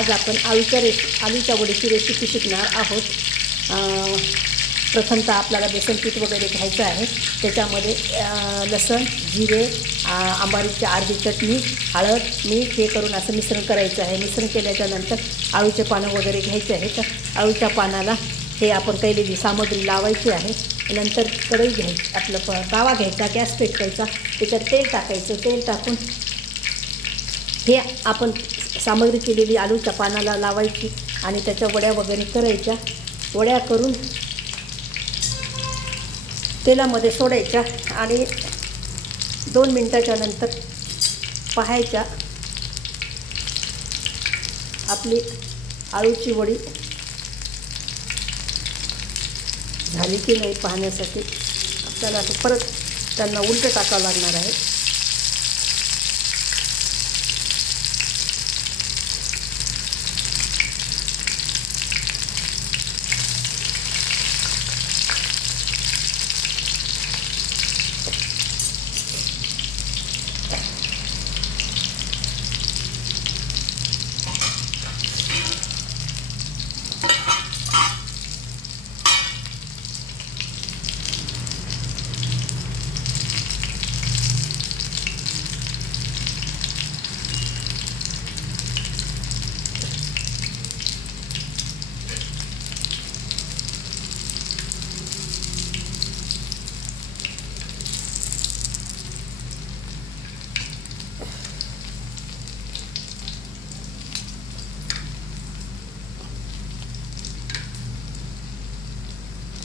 आज आपण आलूच्या वडीची रेसिपी शिकणार आहोत। प्रथमतः आपल्याला बेसन पीठ वगैरे घ्यायचं आहे। त्याच्यामध्ये लसण, जिरे, आंबारीची अर्धी चटणी, हळद, मीठ हे करून असं मिश्रण करायचं आहे। मिश्रण केल्याच्यानंतर आळूचे पानं वगैरे घ्यायचे आहे। तर आळूच्या पानाला हे आपण केलेली सामग्री लावायची आहे। नंतर कढई घ्यायची, आपलं तवा घ्यायचा, गॅस पेटवायचा, त्याच्यात तेल टाकायचं। तेल टाकून हे आपण सामग्री केलेली आलूच्या पानाला लावायची आणि त्याच्या वड्या वगैरे करायच्या। वड्या करून तेलामध्ये सोडायच्या आणि 2 मिनिटाच्या नंतर पाहायच्या आपली आळूची वडी झाली की नाही पाहण्यासाठी आपल्याला परत त्यांना उलटं टाकावं लागणार आहे।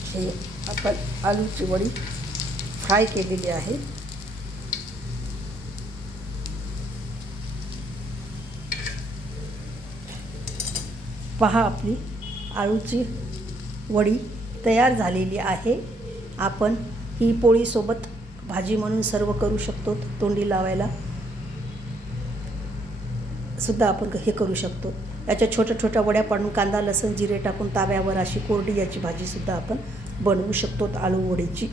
हे आपण आलूची वडी फ्राय केलेली आहे। पहा, आपली आळूची वडी तयार झालेली आहे। आपण ही पोळीसोबत भाजी म्हणून सर्व करू शकतो। तोंडी लावायला सुद्धा आपण हे करू शकतो। याच्या छोट्या छोट्या वड्या पाडून कांदा, लसूण, जिरे टाकून ताव्यावर अशी कोरडी याची भाजी सुद्धा आपण बनवू शकतो, आळू वडीची।